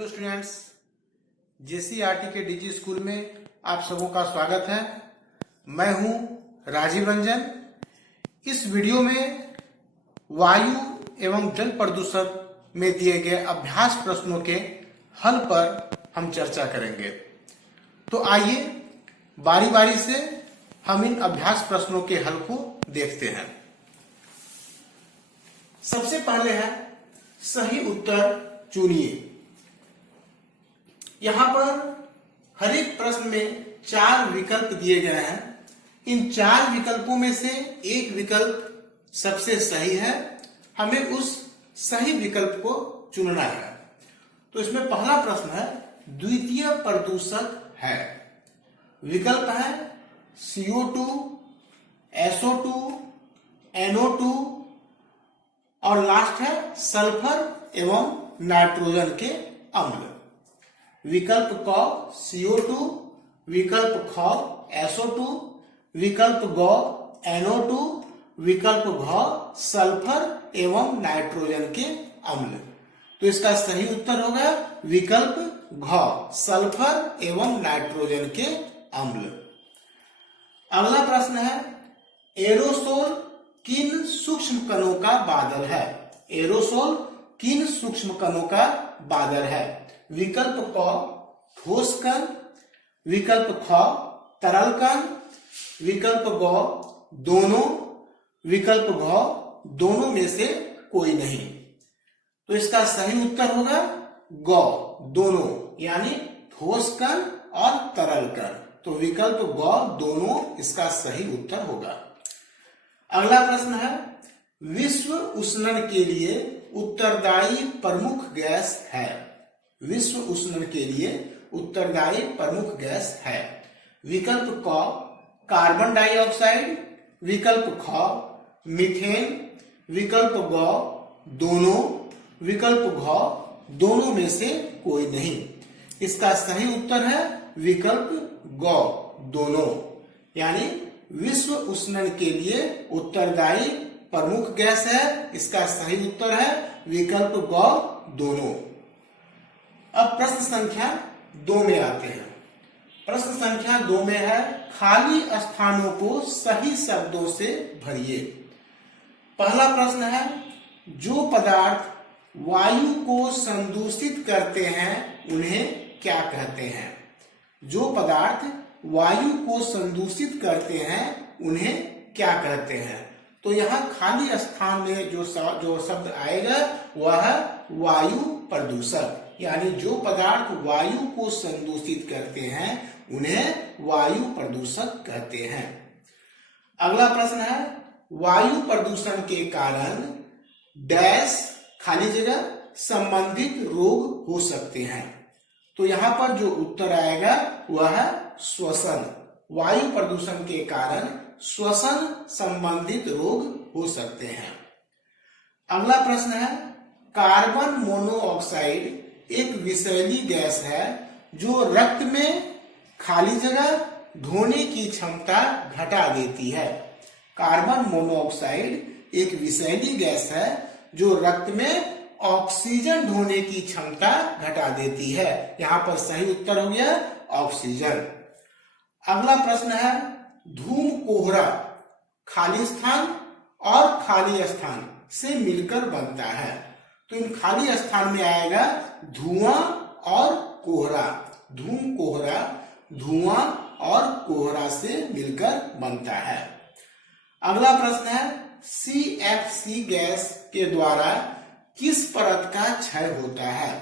Hello students, JCERT के DG school में आप सबों का स्वागत है। मैं हूं राजीव रंजन। इस वीडियो में वायु एवं जल प्रदूषण में दिए गए अभ्यास प्रश्नों के हल पर हम चर्चा करेंगे। तो आइए बारी बारी से हम इन अभ्यास प्रश्नों के हल को देखते हैं। सबसे पहले है सही उत्तर चुनिए। यहां पर हर एक प्रश्न में 4 विकल्प दिए गए हैं। इन 4 विकल्पों में से एक विकल्प सबसे सही है। हमें उस सही विकल्प को चुनना है। तो इसमें पहला प्रश्न है द्वितीय प्रदूषक है। विकल्प है CO2, SO2, NO2 और लास्ट है सल्फर एवं नाइट्रोजन के अम्ल। विकल्प क CO2, विकल्प ख SO2, विकल्प ग NO2, विकल्प घ सल्फर एवं नाइट्रोजन के अम्ल। तो इसका सही उत्तर होगा विकल्प घ सल्फर एवं नाइट्रोजन के अम्ल। अगला प्रश्न है एरोसोल किन सूक्ष्म कणों का बादल है। एरोसोल किन सूक्ष्म कणों का बादल है। विकल्प क ठोस कण, विकल्प ख तरल कण, विकल्प ग दोनों, विकल्प घ दोनों में से कोई नहीं। तो इसका सही उत्तर होगा ग दोनों, यानी ठोस कण और तरल कण। तो विकल्प ग दोनों इसका सही उत्तर होगा। अगला प्रश्न है विश्व उष्णन के लिए उत्तरदायी प्रमुख गैस है। विश्व उष्णन के लिए उत्तरदायी प्रमुख गैस है। विकल्प क कार्बन डाइऑक्साइड, विकल्प ख मीथेन, विकल्प ग दोनों, विकल्प घ दोनों में से कोई नहीं। इसका सही उत्तर है विकल्प ग दोनों, यानी विश्व उष्णन के लिए उत्तरदायी प्रमुख गैस है। इसका सही उत्तर है विकल्प ग दोनों। अब प्रश्न संख्या 2 में आते हैं। प्रश्न संख्या 2 में है खाली स्थानों को सही शब्दों से भरिए। पहला प्रश्न है जो पदार्थ वायु को संदूषित करते हैं उन्हें क्या कहते हैं। जो पदार्थ वायु को संदूषित करते हैं उन्हें क्या कहते हैं। तो यहाँ खाली स्थान में जो शब्द आएगा वह है वायु प्रदूषक, यानी जो पदार्थ वायु को संदूषित करते हैं उन्हें वायु प्रदूषक कहते हैं। अगला प्रश्न है वायु प्रदूषण के कारण डैश खाली जगह संबंधित रोग हो सकते हैं। तो यहाँ पर जो उत्तर आएगा वह है श्वसन। वायु प्रदूषण के कारण श्वसन संबंधित रोग हो सकते हैं। अगला प्रश्न है कार्बन मोनोऑक्साइड एक विषैली गैस है जो रक्त में खाली जगह ढोने की क्षमता घटा देती है। कार्बन मोनोऑक्साइड एक विषैली गैस है जो रक्त में ऑक्सीजन ढोने की क्षमता घटा देती है। यहाँ पर सही उत्तर हो गया ऑक्सीजन। अगला प्रश्न है धूम कोहरा खाली स्थान और खाली स्थान से मिलकर बनता है। तो इन खाली स्थान में आएगा धुआं और कोहरा। धूम कोहरा धुआं और कोहरा से मिलकर बनता है। अगला प्रश्न है CFC गैस के द्वारा किस परत का क्षय होता है।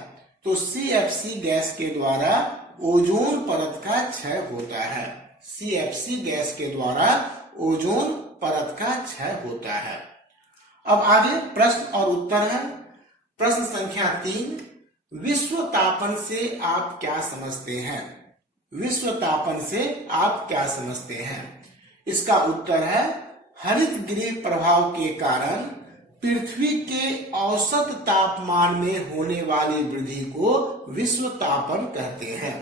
तो CFC गैस के द्वारा ओजोन परत का क्षय होता है। CFC गैस के द्वारा ओजोन परत का क्षय होता है। अब आगे प्रश्न और उत्तर है। प्रश्न संख्या 3 विश्व तापन से आप क्या समझते हैं। विश्व तापन से आप क्या समझते हैं। इसका उत्तर है हरित गृह प्रभाव के कारण पृथ्वी के औसत तापमान में होने वाली वृद्धि को विश्व तापन कहते हैं।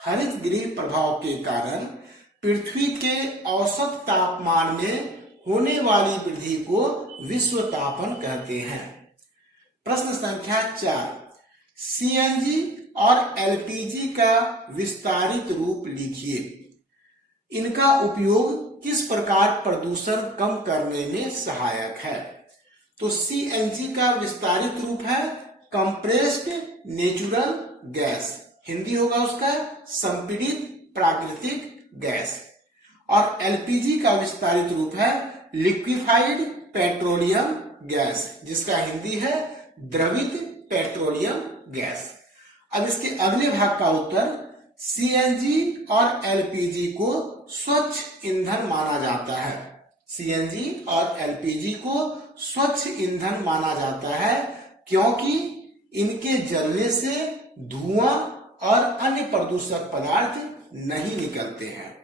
हरित गृह प्रभाव के कारण पृथ्वी के औसत तापमान में होने वाली वृद्धि को विश्व तापन कहते हैं। प्रश्न संख्या 4 सीएनजी और एलपीजी का विस्तारित रूप लिखिए। इनका उपयोग किस प्रकार प्रदूषण कम करने में सहायक है? तो सीएनजी का विस्तारित रूप है कंप्रेस्ड नेचुरल गैस, हिंदी होगा उसका संपीड़ित प्राकृतिक गैस। और एलपीजी का विस्तारित रूप है लिक्विफाइड पेट्रोलियम गैस, जिसका हिंदी है द्रवित पेट्रोलियम गैस। अब इसके अगले भाग का उत्तर, सीएनजी और एलपीजी को स्वच्छ ईंधन माना जाता है। सीएनजी और एलपीजी को स्वच्छ ईंधन माना जाता है क्योंकि इनके जलने से धुआं और अन्य प्रदूषक पदार्थ नहीं निकलते हैं।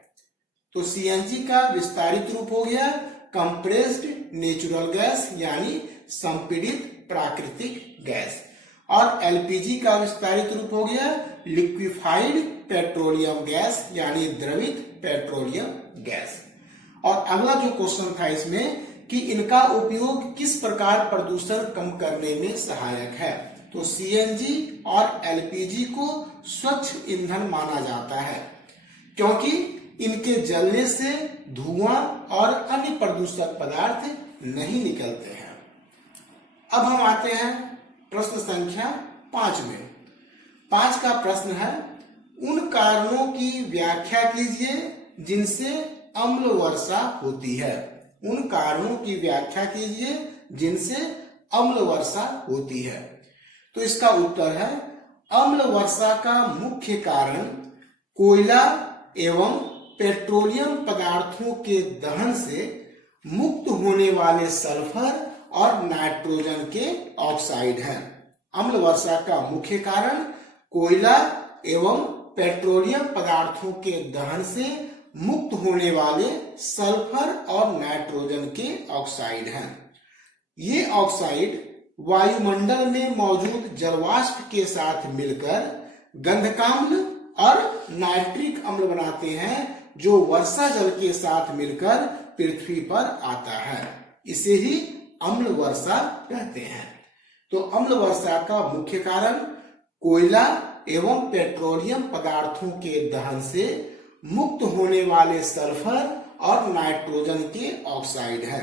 तो सीएनजी का विस्तारित रूप हो गया कंप्रेस्ड नेचुरल गैस यानी संपीड़ित प्राकृतिक गैस, और एलपीजी का विस्तारित रूप हो गया लिक्विफाइड पेट्रोलियम गैस यानी द्रवित पेट्रोलियम गैस। और अगला जो क्वेश्चन था इसमें कि इनका उपयोग किस प्रकार प्रदूषण कम करने में सहायक है? तो सीएनजी और एलपीजी को स्वच्छ ईंधन माना जाता है क्योंकि इनके जलने से धुआं और अन्य प्रदूषक पदार्थ नहीं निकलते हैं। अब हम आते हैं प्रश्न संख्या 5 में। 5 का प्रश्न है, उन कारणों की व्याख्या कीजिए जिनसे अम्ल वर्षा होती है। उन कारणों की व्याख्या कीजिए जिनसे अम्ल वर्षा होती है। तो इसका उत्तर है अम्ल वर्षा का मुख्य कारण कोयला एवं पेट्रोलियम पदार्थों के दहन से मुक्त होने वाले सल्फर और नाइट्रोजन के ऑक्साइड है। अम्ल वर्षा का मुख्य कारण कोयला एवं पेट्रोलियम पदार्थों के दहन से मुक्त होने वाले सल्फर और नाइट्रोजन के ऑक्साइड हैं। ये ऑक्साइड वायुमंडल में मौजूद जलवाष्प के साथ मिलकर गंधकाम्ल और नाइट्रिक अम्ल बनाते हैं जो वर्षा जल के साथ मिलकर पृथ्वी पर आता है। इसे ही अम्ल वर्षा कहते हैं। तो अम्ल वर्षा का मुख्य कारण कोयला एवं पेट्रोलियम पदार्थों के दहन से मुक्त होने वाले सल्फर और नाइट्रोजन के ऑक्साइड है।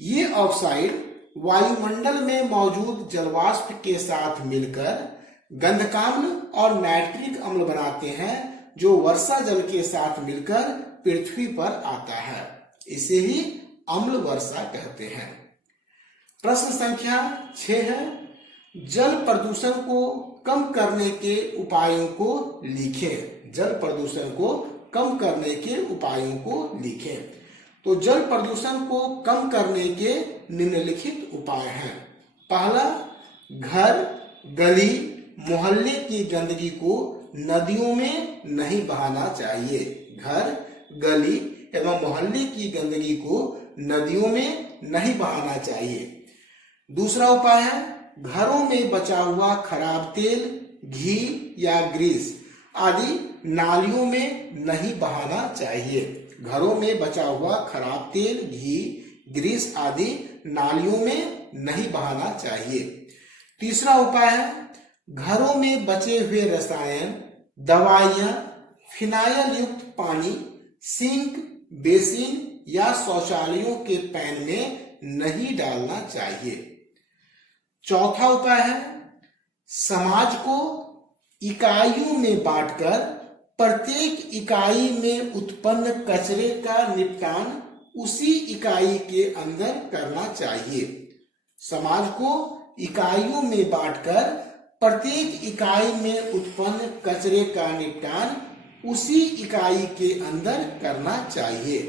ये ऑक्साइड वायुमंडल में मौजूद जलवाष्प के साथ मिलकर गंधकाम्ल और नाइट्रिक अम्ल बनाते हैं जो वर्षा जल के साथ मिलकर पृथ्वी पर आता है। इसे ही अम्ल वर्षा कहते हैं। प्रश्न संख्या 6 है, जल प्रदूषण को कम करने के उपायों को लिखें। जल प्रदूषण को कम करने के उपायों को लिखें। तो जल प्रदूषण को कम करने के निम्नलिखित उपाय हैं। पहला, घर, गली, मोहल्ले की गंदगी को नदियों में नहीं बहाना चाहिए। घर, गली एवं मोहल्ले की गंदगी को नदियों में नहीं बहाना चाहिए। दूसरा उपाय है, घरों में बचा हुआ खराब तेल, घी या ग्रीस आदि नालियों में नहीं बहाना चाहिए। घरों में बचा हुआ खराब तेल, घी, ग्रीस आदि नालियों में नहीं बहाना चाहिए। तीसरा उपाय है, घरों में बचे हुए रसायन, दवाइयां, फिनाइल युक्त पानी सिंक, बेसिन या शौचालयों के पैन में नहीं डालना चाहिए। चौथा उपाय है, समाज को इकाइयों में बांटकर प्रत्येक इकाई में उत्पन्न कचरे का निपटान उसी इकाई के अंदर करना चाहिए। समाज को इकाइयों में बांटकर प्रत्येक इकाई में उत्पन्न कचरे का निपटान उसी इकाई के अंदर करना चाहिए।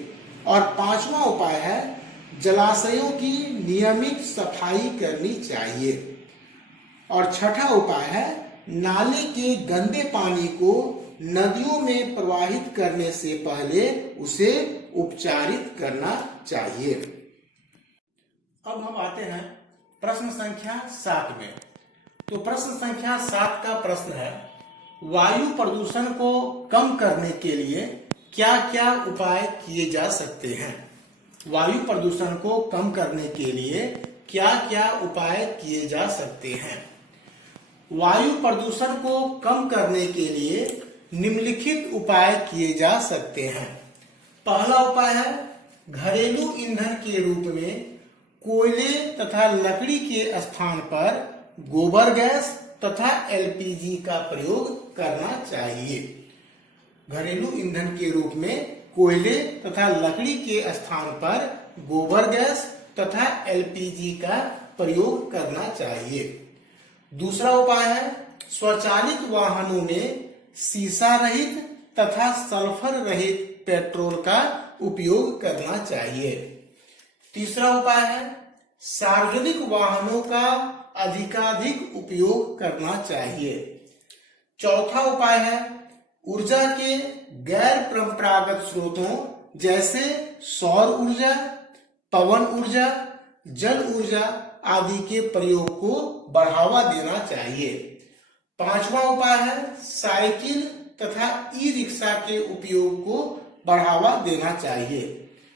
और पांचवा उपाय है, जलाशयों की नियमित सफाई करनी चाहिए। और छठा उपाय है, नाले के गंदे पानी को नदियों में प्रवाहित करने से पहले उसे उपचारित करना चाहिए। अब हम आते हैं प्रश्न संख्या 7 में। तो प्रश्न संख्या 7 का प्रश्न है, वायु प्रदूषण को कम करने के लिए क्या क्या उपाय किए जा सकते हैं? वायु प्रदूषण को कम करने के लिए क्या क्या उपाय किए जा सकते हैं? वायु प्रदूषण को कम करने के लिए निम्नलिखित उपाय किए जा सकते हैं। पहला उपाय है घरेलू ईंधन के रूप में कोयले तथा लकड़ी के स्थान पर गोबर गैस तथा एलपीजी का प्रयोग करना चाहिए। घरेलू ईंधन के रूप में कोयले तथा लकड़ी के स्थान पर गोबर गैस तथा एलपीजी का प्रयोग करना चाहिए। दूसरा उपाय है स्वचालित वाहनों में सीसा रहित तथा सल्फर रहित पेट्रोल का उपयोग करना चाहिए। तीसरा उपाय है सार्वजनिक वाहनों का अधिकाधिक उपयोग करना चाहिए। चौथा उपाय है ऊर्जा के गैर परंपरागत स्रोतों जैसे सौर ऊर्जा, पवन ऊर्जा, जल ऊर्जा आदि के प्रयोग को बढ़ावा देना चाहिए। पांचवा उपाय है साइकिल तथा ई रिक्शा के उपयोग को बढ़ावा देना चाहिए।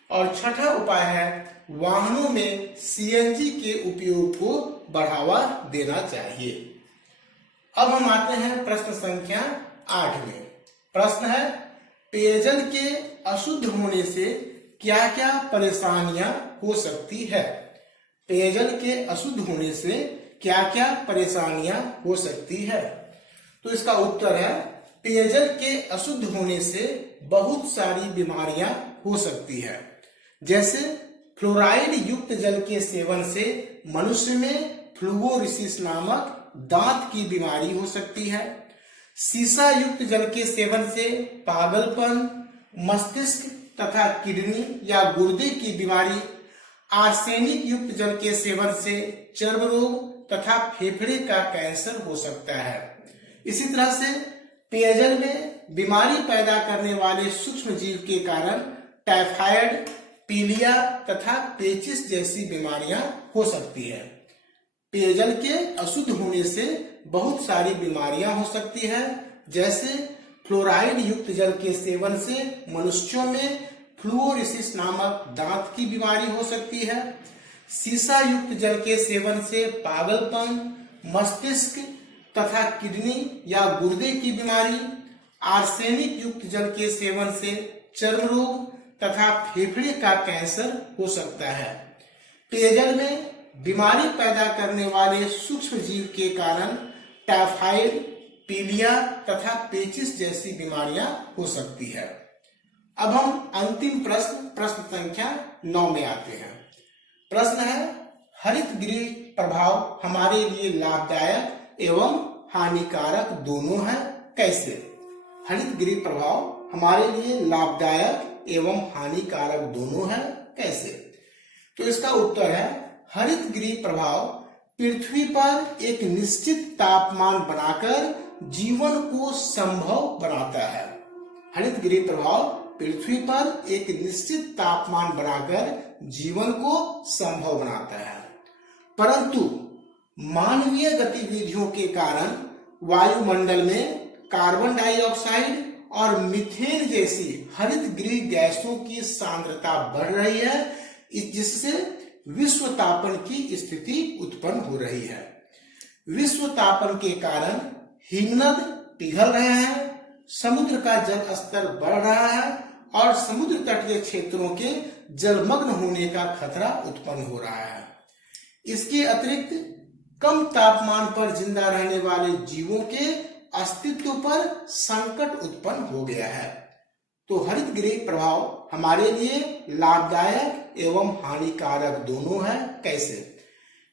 और छठा उपाय है वाहनों में सीएनजी के उपयोग को बढ़ावा देना चाहिए। अब हम आते हैं प्रश्न संख्या 8 में। प्रश्न है पेयजल के अशुद्ध होने से क्या क्या परेशानियां हो सकती है। पेयजल के अशुद्ध होने से क्या क्या परेशानियां हो सकती है। तो इसका उत्तर है पेयजल के अशुद्ध होने से बहुत सारी बीमारियां हो सकती है। जैसे फ्लोराइड युक्त जल के सेवन से मनुष्य में फ्लूओरिसिस नामक दांत की बीमारी हो सकती है। सीसा युक्त जल के सेवन से पागलपन, मस्तिष्क तथा किडनी या गुर्दे की बीमारी, आर्सेनिक युक्त जल के सेवन से चर्म रोग तथा फेफड़े का कैंसर हो सकता है। इसी तरह से पेयजल में बीमारी पैदा करने वाले सूक्ष्म जीव के कारण टाइफाइड, पीलिया तथा पेचिस जैसी बीमारियां हो सकती है। पेयजल के अशुद्ध होने से बहुत सारी बीमारियां हो सकती है। जैसे फ्लोराइड युक्त जल के सेवन से मनुष्यों में फ्लूओरिसिस नामक दांत की बीमारी हो सकती है। सीसा युक्त जल के सेवन से पागलपन, मस्तिष्क तथा किडनी या गुर्दे की बीमारी, आर्सेनिक युक्त जल के सेवन से चर्म रोग तथा फेफड़े का कैंसर हो सकता है। पेयजल में बीमारी पैदा करने वाले सूक्ष्म जीव के कारण टाइफाइड, पीलिया तथा पेचिस जैसी बीमारियां हो सकती है। अब हम अंतिम प्रश्न संख्या 9 में आते हैं। प्रश्न है हरित गृह प्रभाव हमारे लिए लाभदायक एवं हानिकारक दोनों है, कैसे। हरित गृह प्रभाव हमारे लिए लाभदायक एवं हानिकारक दोनों है, कैसे। तो इसका उत्तर है हरित गृह प्रभाव पृथ्वी पर एक निश्चित तापमान बनाकर जीवन को संभव बनाता है। हरित गृह प्रभाव पृथ्वी पर एक निश्चित तापमान बनाकर जीवन को संभव बनाता है। परंतु मानवीय गतिविधियों के कारण वायुमंडल में कार्बन डाइऑक्साइड और मीथेन जैसी हरित गृह गैसों की सांद्रता बढ़ रही है, जिससे विश्व तापन की स्थिति उत्पन्न हो रही है। विश्व तापन के कारण हिमनद पिघल रहे हैं, समुद्र का जल स्तर बढ़ रहा है और समुद्र तटीय क्षेत्रों के जलमग्न होने का खतरा उत्पन्न हो रहा है। इसके अतिरिक्त कम तापमान पर जिंदा रहने वाले जीवों के अस्तित्व पर संकट उत्पन्न हो गया है। तो हरित गृह प्रभाव हमारे लिए लाभदायक एवं हानिकारक दोनों है, कैसे।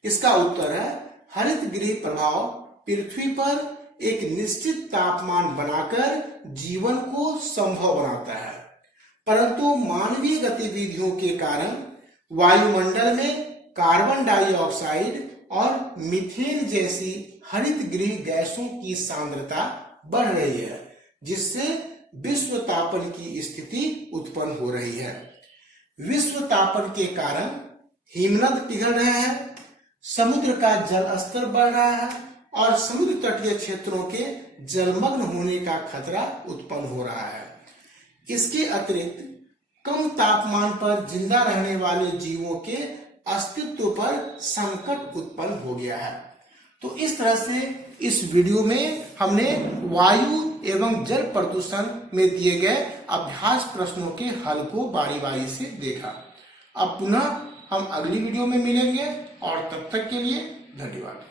इसका उत्तर है हरित गृह प्रभाव पृथ्वी पर एक निश्चित तापमान बनाकर जीवन को संभव बनाता है, परंतु मानवीय गतिविधियों के कारण वायुमंडल में कार्बन डाइऑक्साइड और मीथेन जैसी हरित गृह गैसों की सांद्रता बढ़ रही है, जिससे विश्व तापन की स्थिति उत्पन्न हो रही है। विश्व तापन के कारण हिमनद पिघल रहे हैं, समुद्र का जल स्तर बढ़ रहा है और समुद्र तटीय क्षेत्रों के जलमग्न होने का खतरा उत्पन्न हो रहा है। इसके अतिरिक्त कम तापमान पर जिंदा रहने वाले जीवों के अस्तित्व पर संकट उत्पन्न हो गया है। तो इस तरह से इस वीडियो में हमने वायु एवं जल प्रदूषण में दिए गए अभ्यास प्रश्नों के हल को बारी बारी से देखा। अब पुनः हम अगली वीडियो में मिलेंगे और तब तक के लिए धन्यवाद।